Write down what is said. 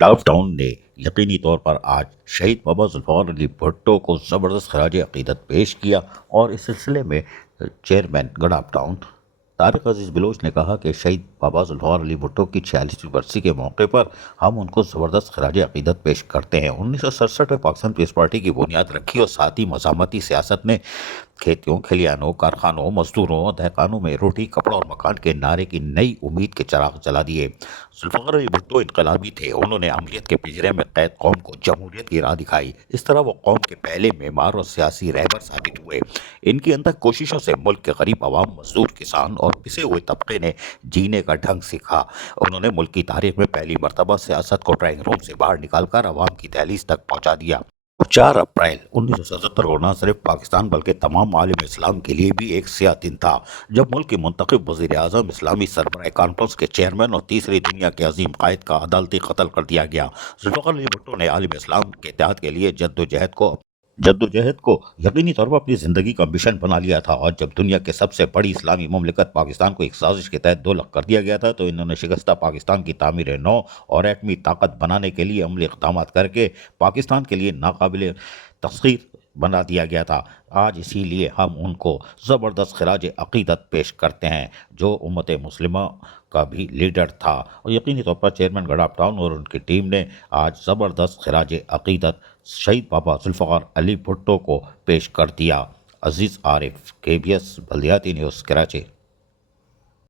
Lock down نے یقینی طور پر آج شہید بابا ذوالفقار علی بھٹو کو زبردست خراج عقیدت پیش کیا، اور اس سلسلے میں چیئرمین گڑھ اپ ٹاؤن طارق عزیز بلوچ نے کہا کہ شہید بابا ذوالفقار علی بھٹو کی 46ویں برسی کے موقع پر ہم ان کو زبردست خراج عقیدت پیش کرتے ہیں۔ 1967 میں پاکستان پیپلز پارٹی کی بنیاد رکھی اور ساتھ ہی مزاحمتی سیاست نے کھیتیوں، کھلیانوں، کارخانوں، مزدوروں اور دہقانوں میں روٹی، کپڑا اور مکان کے نعرے کی نئی امید کے چراغ جلا دیے۔ ذوالفقار علی بھٹو انقلابی تھے، انہوں نے امریت کے پنجرے میں قید قوم کو جمہوریت کی راہ دکھائی۔ اس طرح وہ قوم کے پہلے معمار اور سیاسی رہبر ثابت ہوئے۔ ان کی انتھک کوششوں سے ملک کے غریب عوام، مزدور، کسان اور پسے ہوئے طبقے نے جینے کا ڈھنگ سیکھا۔ انہوں نے ملک کی تاریخ میں پہلی مرتبہ سیاست کو ڈرائنگ روم سے باہر نکال کر عوام کی دہلیز تک پہنچا دیا۔ 4 اپریل 1977 کو نہ صرف پاکستان بلکہ تمام عالم اسلام کے لیے بھی ایک سیاہ دن تھا، جب ملک کے منتخب وزیر اعظم، اسلامی سربراہ کانفرنس کے چیئرمین اور تیسری دنیا کے عظیم قائد کا عدالتی قتل کر دیا گیا۔ ذوالفقار علی بھٹو نے عالم اسلام کے اتحاد کے لیے جدوجہد کو یقینی طور پر اپنی زندگی کا مشن بنا لیا تھا، اور جب دنیا کے سب سے بڑی اسلامی مملکت پاکستان کو ایک سازش کے تحت 2 کر دیا گیا تھا، تو انہوں نے شکستہ پاکستان کی تعمیر نو اور ایٹمی طاقت بنانے کے لیے عملی اقدامات کر کے پاکستان کے لیے ناقابل تسخیر بنا دیا گیا تھا۔ آج اسی لیے ہم ان کو زبردست خراج عقیدت پیش کرتے ہیں، جو امت مسلمہ کا بھی لیڈر تھا، اور یقینی طور پر چیئرمین گڑھ اپ ٹاؤن اور ان کی ٹیم نے آج زبردست خراج عقیدت شہید بابا ذوالفقار علی بھٹو کو پیش کر دیا۔ عزیز عارف، KBS بلدیاتی نیوز، کراچی۔